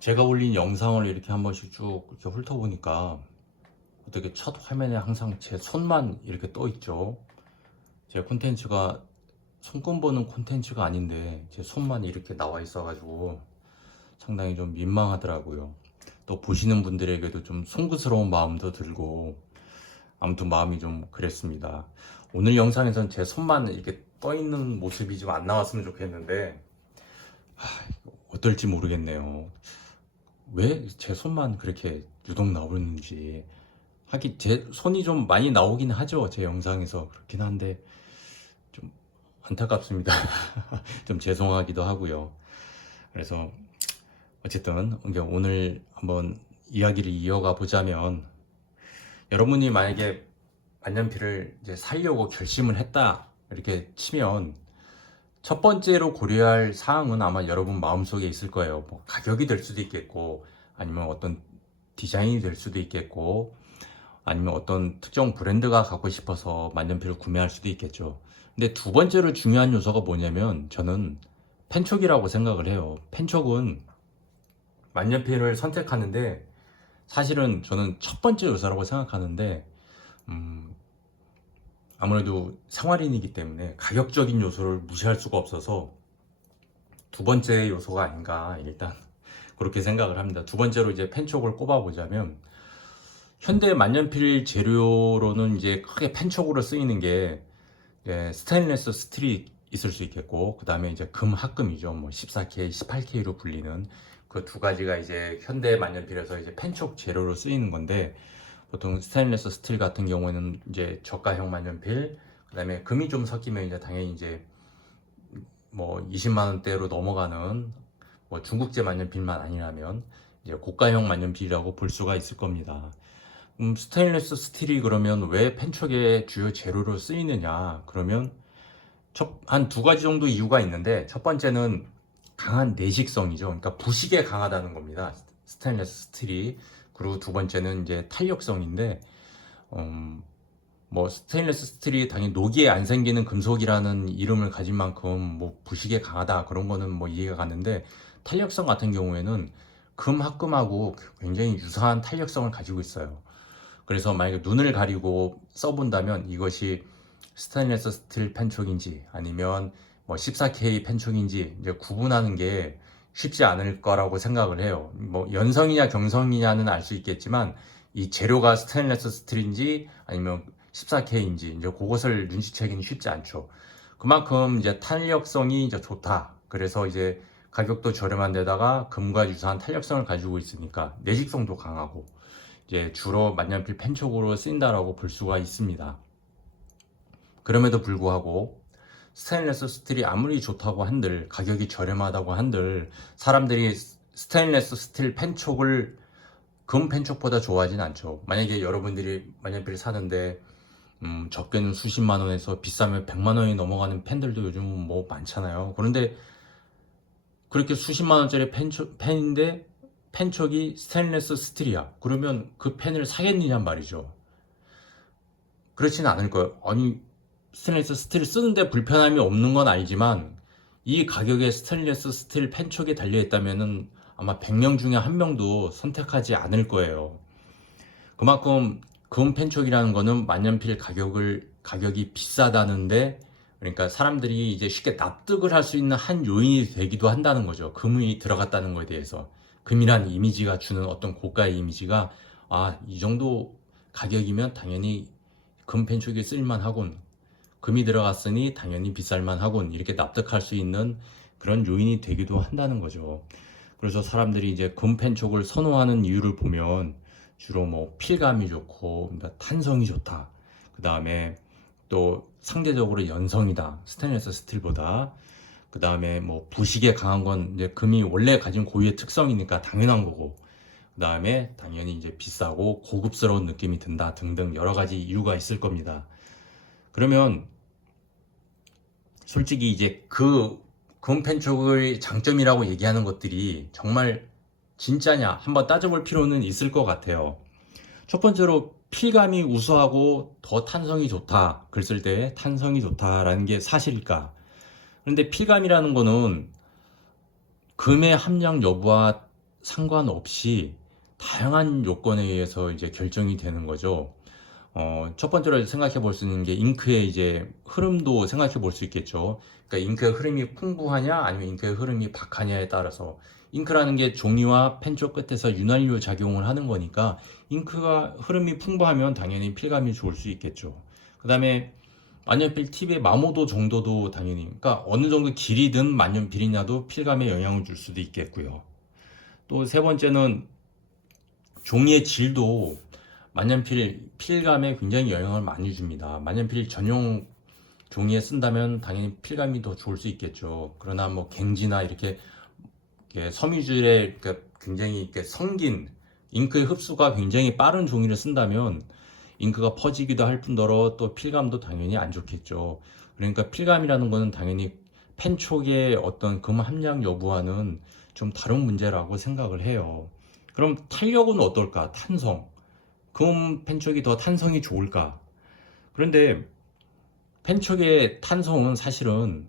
제가 올린 영상을 이렇게 한 번씩 쭉 이렇게 훑어보니까 어떻게 첫 화면에 항상 제 손만 이렇게 떠 있죠. 제 콘텐츠가 손금 보는 콘텐츠가 아닌데 제 손만 이렇게 나와 있어가지고 상당히 좀 민망하더라고요. 또 보시는 분들에게도 좀 송구스러운 마음도 들고 아무튼 마음이 좀 그랬습니다. 오늘 영상에선 제 손만 이렇게 떠 있는 모습이 좀 안 나왔으면 좋겠는데 어떨지 모르겠네요. 왜 제 손만 그렇게 유독 나오는지. 하긴 제 손이 좀 많이 나오긴 하죠, 제 영상에서. 그렇긴 한데 좀 안타깝습니다. 좀 죄송하기도 하고요. 그래서 어쨌든 오늘 한번 이야기를 이어가 보자면, 여러분이 만약에 만년필을 이제 사려고 결심을 했다 이렇게 치면 첫 번째로 고려할 사항은 아마 여러분 마음속에 있을 거예요. 뭐 가격이 될 수도 있겠고, 아니면 어떤 디자인이 될 수도 있겠고, 아니면 어떤 특정 브랜드가 갖고 싶어서 만년필을 구매할 수도 있겠죠. 근데 두 번째로 중요한 요소가 뭐냐면, 저는 펜촉이라고 생각을 해요. 펜촉은 만년필을 선택하는데 사실은 저는 첫 번째 요소라고 생각하는데, 음, 아무래도 생활인이기 때문에 가격적인 요소를 무시할 수가 없어서 두 번째 요소가 아닌가, 일단 그렇게 생각을 합니다. 두 번째로 이제 펜촉을 꼽아보자면, 현대 만년필 재료로는 이제 크게 펜촉으로 쓰이는 게 스테인리스 스틸이 있을 수 있겠고, 그 다음에 이제 금합금이죠. 뭐 14K, 18K로 불리는 그 두 가지가 이제 현대 만년필에서 이제 펜촉 재료로 쓰이는 건데, 보통 스테인리스 스틸 같은 경우에는 이제 저가형 만년필, 그 다음에 금이 좀 섞이면 이제 당연히 이제 뭐 20만 원대로 넘어가는 뭐 중국제 만년필만 아니라면 이제 고가형 만년필이라고 볼 수가 있을 겁니다. 스테인리스 스틸이 그러면 왜 펜촉의 주요 재료로 쓰이느냐? 그러면 한 두 가지 정도 이유가 있는데, 첫 번째는 강한 내식성이죠. 그러니까 부식에 강하다는 겁니다, 스테인리스 스틸이. 그리고 두 번째는 이제 탄력성인데, 뭐 스테인리스 스틸이 당연히 녹이 안 생기는 금속이라는 이름을 가진 만큼 뭐 부식에 강하다 그런 거는 뭐 이해가 가는데, 탄력성 같은 경우에는 금합금하고 굉장히 유사한 탄력성을 가지고 있어요. 그래서 만약에 눈을 가리고 써본다면 이것이 스테인리스 스틸 펜촉인지 아니면 뭐 14K 펜촉인지 이제 구분하는 게 쉽지 않을 거라고 생각을 해요. 뭐 연성이냐 경성이냐는 알 수 있겠지만, 이 재료가 스테인리스 스틸인지 아니면 14K인지 이제 그것을 눈치채기는 쉽지 않죠. 그만큼 이제 탄력성이 이제 좋다. 그래서 이제 가격도 저렴한 데다가 금과 유사한 탄력성을 가지고 있으니까 내식성도 강하고 이제 주로 만년필 펜촉으로 쓰인다라고 볼 수가 있습니다. 그럼에도 불구하고 스테인리스 스틸이 아무리 좋다고 한들, 가격이 저렴하다고 한들, 사람들이 스테인리스 스틸 펜촉을 금 펜촉보다 좋아하진 않죠. 만약에 여러분들이 만년필을 사는데 적게는 수십만 원에서 비싸면 100만 원이 넘어가는 펜들도 요즘은 뭐 많잖아요. 그런데 그렇게 수십만 원짜리 펜인데 펜촉이 스테인리스 스틸이야. 그러면 그 펜을 사겠느냐 말이죠. 그렇지는 않을 거예요. 아니, 스테인리스 스틸 쓰는데 불편함이 없는 건 아니지만, 이 가격에 스테인리스 스틸 펜촉이 달려있다면은 아마 100명 중에 한 명도 선택하지 않을 거예요. 그만큼 금 펜촉이라는 거는 만년필 가격이 비싸다는데, 그러니까 사람들이 이제 쉽게 납득을 할 수 있는 한 요인이 되기도 한다는 거죠. 금이 들어갔다는 거에 대해서. 금이란 이미지가 주는 어떤 고가의 이미지가, 아, 이 정도 가격이면 당연히 금 펜촉이 쓸만하군, 금이 들어갔으니 당연히 비쌀만하군, 이렇게 납득할 수 있는 그런 요인이 되기도 한다는 거죠. 그래서 사람들이 이제 금 펜촉을 선호하는 이유를 보면 주로 뭐 필감이 좋고 탄성이 좋다, 그 다음에 또 상대적으로 연성이다, 스테인리스 스틸보다. 그 다음에 뭐 부식에 강한 건 이제 금이 원래 가진 고유의 특성이니까 당연한 거고, 그 다음에 당연히 이제 비싸고 고급스러운 느낌이 든다 등등 여러 가지 이유가 있을 겁니다. 그러면 솔직히 이제 그 금펜촉의 장점이라고 얘기하는 것들이 정말 진짜냐 한번 따져볼 필요는 있을 것 같아요. 첫 번째로 필감이 우수하고 더 탄성이 좋다, 글 쓸 때 탄성이 좋다라는 게 사실일까? 그런데 필감이라는 거는 금의 함량 여부와 상관없이 다양한 요건에 의해서 이제 결정이 되는 거죠. 첫 번째로 생각해 볼 수 있는 게 잉크의 이제 흐름도 생각해 볼 수 있겠죠. 그러니까 잉크의 흐름이 풍부하냐 아니면 잉크의 흐름이 박하냐에 따라서 잉크라는 게 종이와 펜 쪽 끝에서 윤활유 작용을 하는 거니까 잉크가 흐름이 풍부하면 당연히 필감이 좋을 수 있겠죠. 그 다음에 만년필 팁의 마모도 정도도 당연히, 그러니까 어느 정도 길이든 만년필이냐도 필감에 영향을 줄 수도 있겠고요. 또 세 번째는 종이의 질도 만년필 필감에 굉장히 영향을 많이 줍니다. 만년필 전용 종이에 쓴다면 당연히 필감이 더 좋을 수 있겠죠. 그러나 뭐 갱지나 이렇게 섬유질의 굉장히 이렇게 성긴 잉크의 흡수가 굉장히 빠른 종이를 쓴다면 잉크가 퍼지기도 할 뿐더러 또 필감도 당연히 안 좋겠죠. 그러니까 필감이라는 거는 당연히 펜 촉의 어떤 금 함량 여부와는 좀 다른 문제라고 생각을 해요. 그럼 탄력은 어떨까? 탄성. 금 펜촉이 더 탄성이 좋을까? 그런데 펜촉의 탄성은 사실은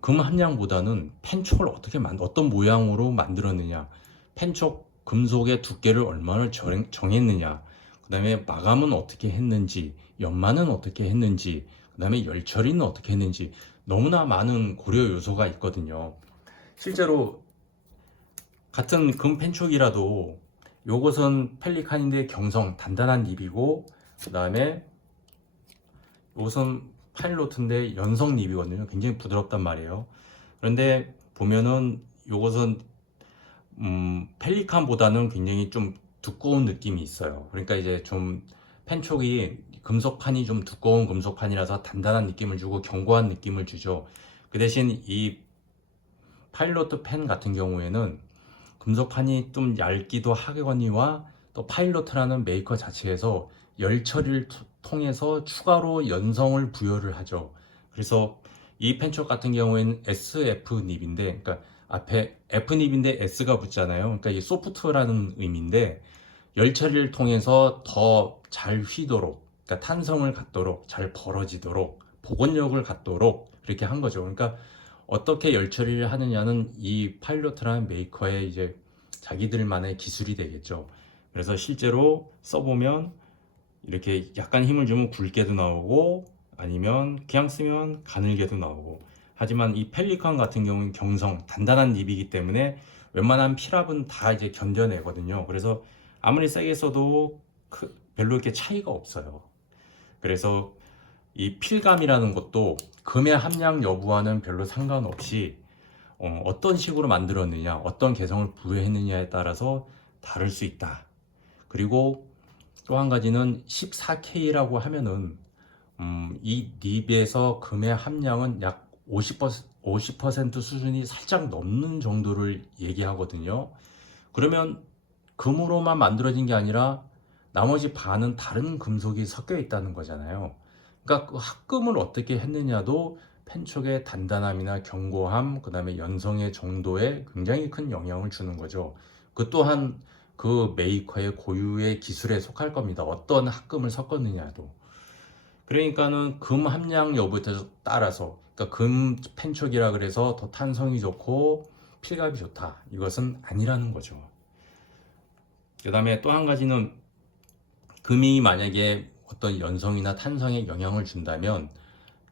금 함량보다는 펜촉을 어떤 모양으로 만들었느냐, 펜촉 금속의 두께를 얼마나 정했느냐, 그 다음에 마감은 어떻게 했는지, 연마는 어떻게 했는지, 그 다음에 열 처리는 어떻게 했는지 너무나 많은 고려 요소가 있거든요. 실제로 같은 금 펜촉이라도 요것은 펠리칸인데 경성 단단한 닙이고, 그 다음에 요것은 파일로트인데 연성 닙이거든요. 굉장히 부드럽단 말이에요. 그런데 보면은 요것은 펠리칸보다는 굉장히 좀 두꺼운 느낌이 있어요. 그러니까 이제 좀 펜촉이 금속판이 좀 두꺼운 금속판이라서 단단한 느낌을 주고 견고한 느낌을 주죠. 그 대신 이 파일로트 펜 같은 경우에는 금속판이 좀 얇기도 하거니와 또 파일로트라는 메이커 자체에서 열 처리를 통해서 추가로 연성을 부여를 하죠. 그래서 이 펜촉 같은 경우에는 SF 닙인데, 그러니까 앞에 F 닙인데 S가 붙잖아요. 그러니까 이 소프트라는 의미인데 열 처리를 통해서 더 잘 휘도록, 그러니까 탄성을 갖도록, 잘 벌어지도록, 복원력을 갖도록 이렇게 한 거죠. 그러니까 어떻게 열 처리를 하느냐는 이 파일로트라는 메이커의 이제 자기들만의 기술이 되겠죠. 그래서 실제로 써보면 이렇게 약간 힘을 주면 굵게도 나오고 아니면 그냥 쓰면 가늘게도 나오고, 하지만 이 펠리칸 같은 경우는 경성 단단한 닙이기 때문에 웬만한 필압은 다 이제 견뎌내거든요. 그래서 아무리 세게 써도 별로 이렇게 차이가 없어요. 그래서 이 필감이라는 것도 금의 함량 여부와는 별로 상관없이 어떤 식으로 만들었느냐, 어떤 개성을 부여했느냐에 따라서 다를 수 있다. 그리고 또 한 가지는 14K라고 하면은 이 닙에서 금의 함량은 약 50% 수준이 살짝 넘는 정도를 얘기하거든요. 그러면 금으로만 만들어진 게 아니라 나머지 반은 다른 금속이 섞여 있다는 거잖아요. 그러니까 그 합금을 어떻게 했느냐도 펜촉의 단단함이나 견고함, 그 다음에 연성의 정도에 굉장히 큰 영향을 주는 거죠. 그 또한 그 메이커의 고유의 기술에 속할 겁니다. 어떤 합금을 섞었느냐도. 그러니까는 금 함량 여부에 따라서, 그러니까 금 펜촉이라 그래서 더 탄성이 좋고 필감이 좋다, 이것은 아니라는 거죠. 그 다음에 또 한 가지는 금이 만약에 어떤 연성이나 탄성에 영향을 준다면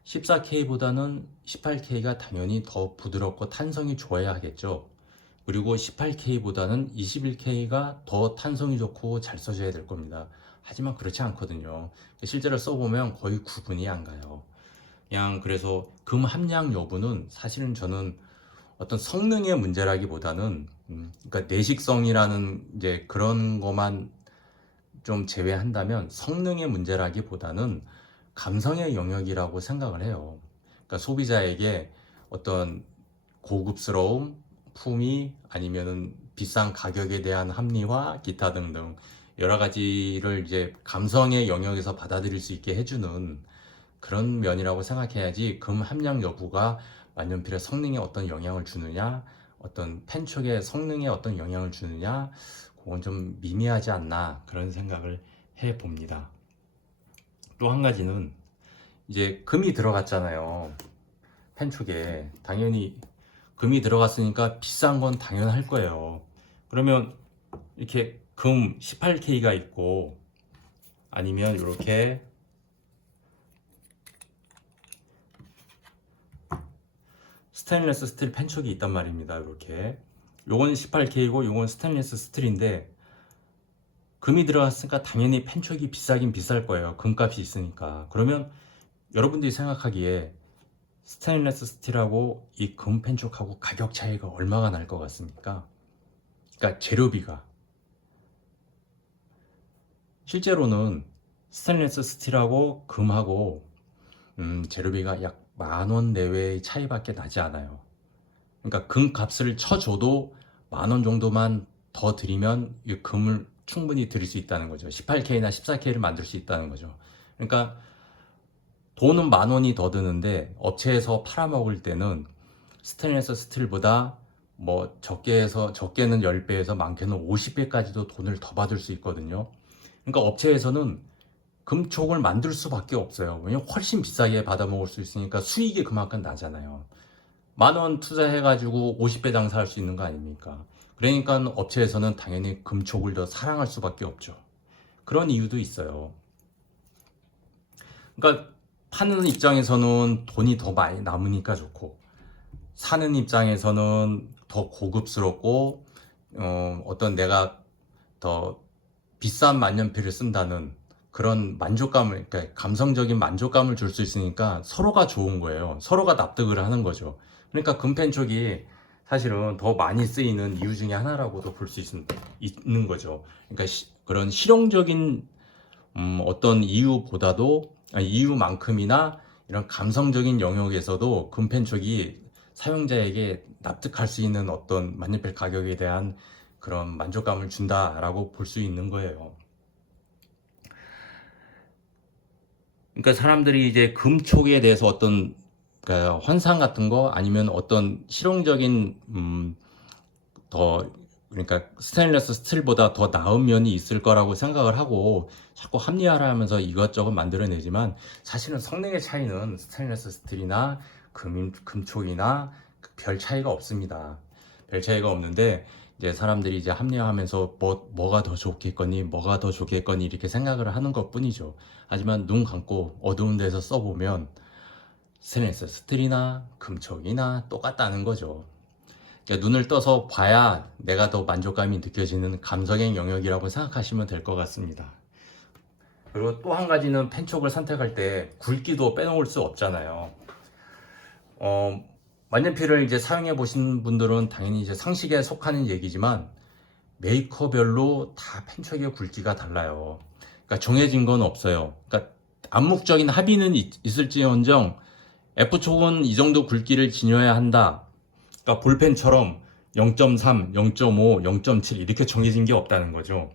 14K보다는 18K가 당연히 더 부드럽고 탄성이 좋아야 하겠죠. 그리고 18K보다는 21K가 더 탄성이 좋고 잘 써줘야 될 겁니다. 하지만 그렇지 않거든요. 실제로 써보면 거의 구분이 안 가요. 그냥 그래서 금 함량 여부는 사실은 저는 어떤 성능의 문제라기보다는 그러니까 내식성이라는 이제 그런 것만 좀 제외한다면 성능의 문제라기보다는 감성의 영역이라고 생각을 해요. 그러니까 소비자에게 어떤 고급스러움, 품위, 아니면은 비싼 가격에 대한 합리화, 기타 등등 여러 가지를 이제 감성의 영역에서 받아들일 수 있게 해주는 그런 면이라고 생각해야지 금 함량 여부가 만년필의 성능에 어떤 영향을 주느냐, 어떤 펜촉의 성능에 어떤 영향을 주느냐, 그건 좀 미미하지 않나, 그런 생각을 해 봅니다. 또 한 가지는 이제 금이 들어갔잖아요. 펜촉에 당연히 금이 들어갔으니까 비싼 건 당연할 거예요. 그러면 이렇게 금 18K가 있고 아니면 이렇게 스테인리스 스틸 펜촉이 있단 말입니다. 이렇게 요건 18K고 요건 스테인리스 스틸인데 금이 들어갔으니까 당연히 펜촉이 비싸긴 비쌀 거예요. 금값이 있으니까. 그러면 여러분들이 생각하기에 스테인리스 스틸하고 이 금 펜촉하고 가격 차이가 얼마가 날 것 같습니까? 그러니까 재료비가 실제로는 스테인리스 스틸하고 금하고 재료비가 약 10,000원 내외의 차이밖에 나지 않아요. 그러니까 금 값을 쳐줘도 10,000원 정도만 더 드리면 이 금을 충분히 드릴 수 있다는 거죠. 18K나 14K를 만들 수 있다는 거죠. 그러니까 돈은 10,000원이 더 드는데 업체에서 팔아먹을 때는 스테인리스 스틸보다 뭐 적게는 10배에서 많게는 50배까지도 돈을 더 받을 수 있거든요. 그러니까 업체에서는 금촉을 만들 수밖에 없어요. 왜냐면 훨씬 비싸게 받아먹을 수 있으니까 수익이 그만큼 나잖아요. 10,000원 투자해가지고 50배 장사할 수 있는 거 아닙니까? 그러니까 업체에서는 당연히 금촉을 더 사랑할 수밖에 없죠. 그런 이유도 있어요. 그러니까 파는 입장에서는 돈이 더 많이 남으니까 좋고, 사는 입장에서는 더 고급스럽고 어떤 내가 더 비싼 만년필을 쓴다는 그런 만족감을, 그러니까 감성적인 만족감을 줄 수 있으니까 서로가 좋은 거예요. 서로가 납득을 하는 거죠. 그러니까 금펜촉이 사실은 더 많이 쓰이는 이유 중에 하나라고도 볼 수 있는 거죠. 그러니까 그런 실용적인 어떤 이유보다도 이유만큼이나 이런 감성적인 영역에서도 금펜촉이 사용자에게 납득할 수 있는 어떤 만년필 가격에 대한 그런 만족감을 준다라고 볼 수 있는 거예요. 그러니까 사람들이 이제 금촉에 대해서 어떤 그러니까 환상 같은 거 아니면 어떤 실용적인 더 그러니까 스테인리스 스틸보다 더 나은 면이 있을 거라고 생각을 하고 자꾸 합리화를 하면서 이것저것 만들어내지만 사실은 성능의 차이는 스테인리스 스틸이나 금촉이나 별 차이가 없습니다. 별 차이가 없는데 이제 사람들이 이제 합리화하면서 뭐가 더 좋겠거니 뭐가 더 좋겠거니 이렇게 생각을 하는 것 뿐이죠. 하지만 눈 감고 어두운 데서 써보면 스테인리스 스틸이나 금촉이나 똑같다는 거죠. 그러니까 눈을 떠서 봐야 내가 더 만족감이 느껴지는 감성의 영역이라고 생각하시면 될 것 같습니다. 그리고 또 한 가지는 펜촉을 선택할 때 굵기도 빼놓을 수 없잖아요. 만년필을 이제 사용해 보신 분들은 당연히 이제 상식에 속하는 얘기지만 메이커별로 다 펜촉의 굵기가 달라요. 그러니까 정해진 건 없어요. 그러니까 암묵적인 합의는 있을지언정 F촉은 이 정도 굵기를 지녀야 한다. 그러니까 볼펜처럼 0.3, 0.5, 0.7 이렇게 정해진 게 없다는 거죠.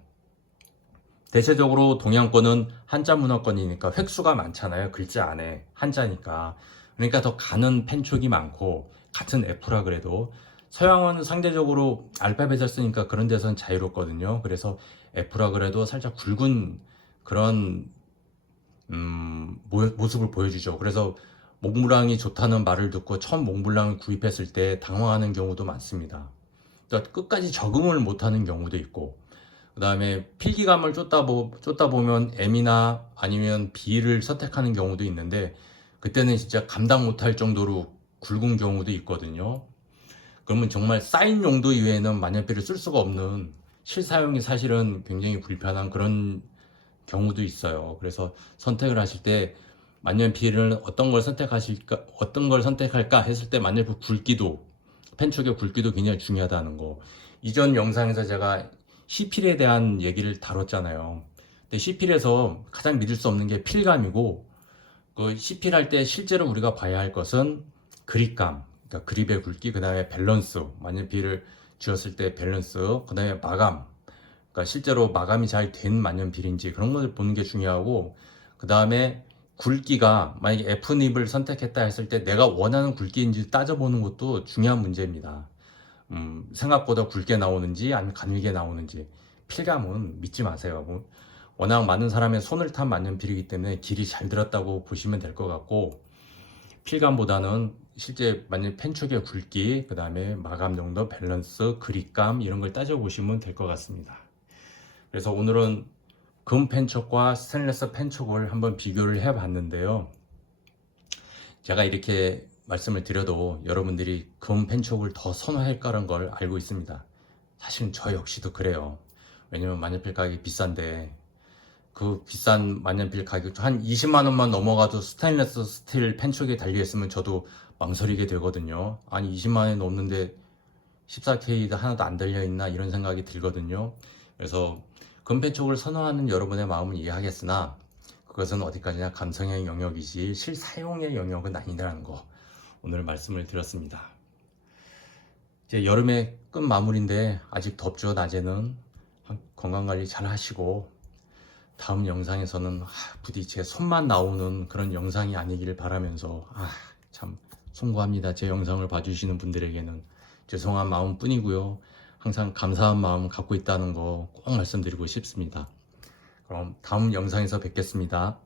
대체적으로 동양권은 한자 문화권이니까 획수가 많잖아요. 글자 안에 한자니까. 그러니까 더 가는 펜촉이 많고 같은 F라 그래도 서양은 상대적으로 알파벳을 쓰니까 그런 데서는 자유롭거든요. 그래서 F라 그래도 살짝 굵은 그런 모습을 보여주죠. 그래서 몽블랑이 좋다는 말을 듣고 처음 몽블랑을 구입했을 때 당황하는 경우도 많습니다. 그러니까 끝까지 적응을 못하는 경우도 있고 그 다음에 필기감을 쫓다 보면 M이나 아니면 B를 선택하는 경우도 있는데 그때는 진짜 감당 못할 정도로 굵은 경우도 있거든요. 그러면 정말 사인 용도 이외에는 만년필을 쓸 수가 없는 실사용이 사실은 굉장히 불편한 그런 경우도 있어요. 그래서 선택을 하실 때 만년필을 어떤 걸 선택할까 했을 때 만년필 굵기도 펜촉의 굵기도 굉장히 중요하다는 거. 이전 영상에서 제가 C필에 대한 얘기를 다뤘잖아요. 근데 C필에서 가장 믿을 수 없는 게 필감이고 그 C필 할 때 실제로 우리가 봐야 할 것은 그립감, 그러니까 그립의 굵기, 그 다음에 밸런스, 만년필을 쥐었을 때 밸런스, 그 다음에 마감, 그러니까 실제로 마감이 잘 된 만년필인지 그런 것을 보는 게 중요하고 그 다음에 굵기가 만약에 F닙을 선택했다 했을 때 내가 원하는 굵기인지 따져보는 것도 중요한 문제입니다. 생각보다 굵게 나오는지 아니면 가늘게 나오는지 필감은 믿지 마세요. 워낙 많은 사람의 손을 탄 만년필이기 때문에 길이 잘 들었다고 보시면 될 것 같고 필감보다는 실제 만약 펜촉의 굵기, 그 다음에 마감 용도, 밸런스, 그립감 이런 걸 따져보시면 될 것 같습니다. 그래서 오늘은 금 펜촉과 스테인리스 펜촉을 한번 비교를 해 봤는데요. 제가 이렇게 말씀을 드려도 여러분들이 금 펜촉을 더 선호할까라는 걸 알고 있습니다. 사실은 저 역시도 그래요. 왜냐면 만년필 가격이 비싼데 그 비싼 만년필 가격 한 20만 원만 넘어가도 스테인리스 스틸 펜촉에 달려있으면 저도 망설이게 되거든요. 아니 20만 원이 넘는데 14K도 하나도 안 달려있나 이런 생각이 들거든요. 그래서 금펜촉을 선호하는 여러분의 마음은 이해하겠으나 그것은 어디까지나 감성의 영역이지 실사용의 영역은 아니라는 거 오늘 말씀을 드렸습니다. 이제 여름의 끝 마무리인데 아직 덥죠. 낮에는 건강관리 잘 하시고 다음 영상에서는 부디 제 손만 나오는 그런 영상이 아니길 바라면서 참 송구합니다. 제 영상을 봐주시는 분들에게는 죄송한 마음 뿐이고요. 항상 감사한 마음 갖고 있다는 거 꼭 말씀드리고 싶습니다. 그럼 다음 영상에서 뵙겠습니다.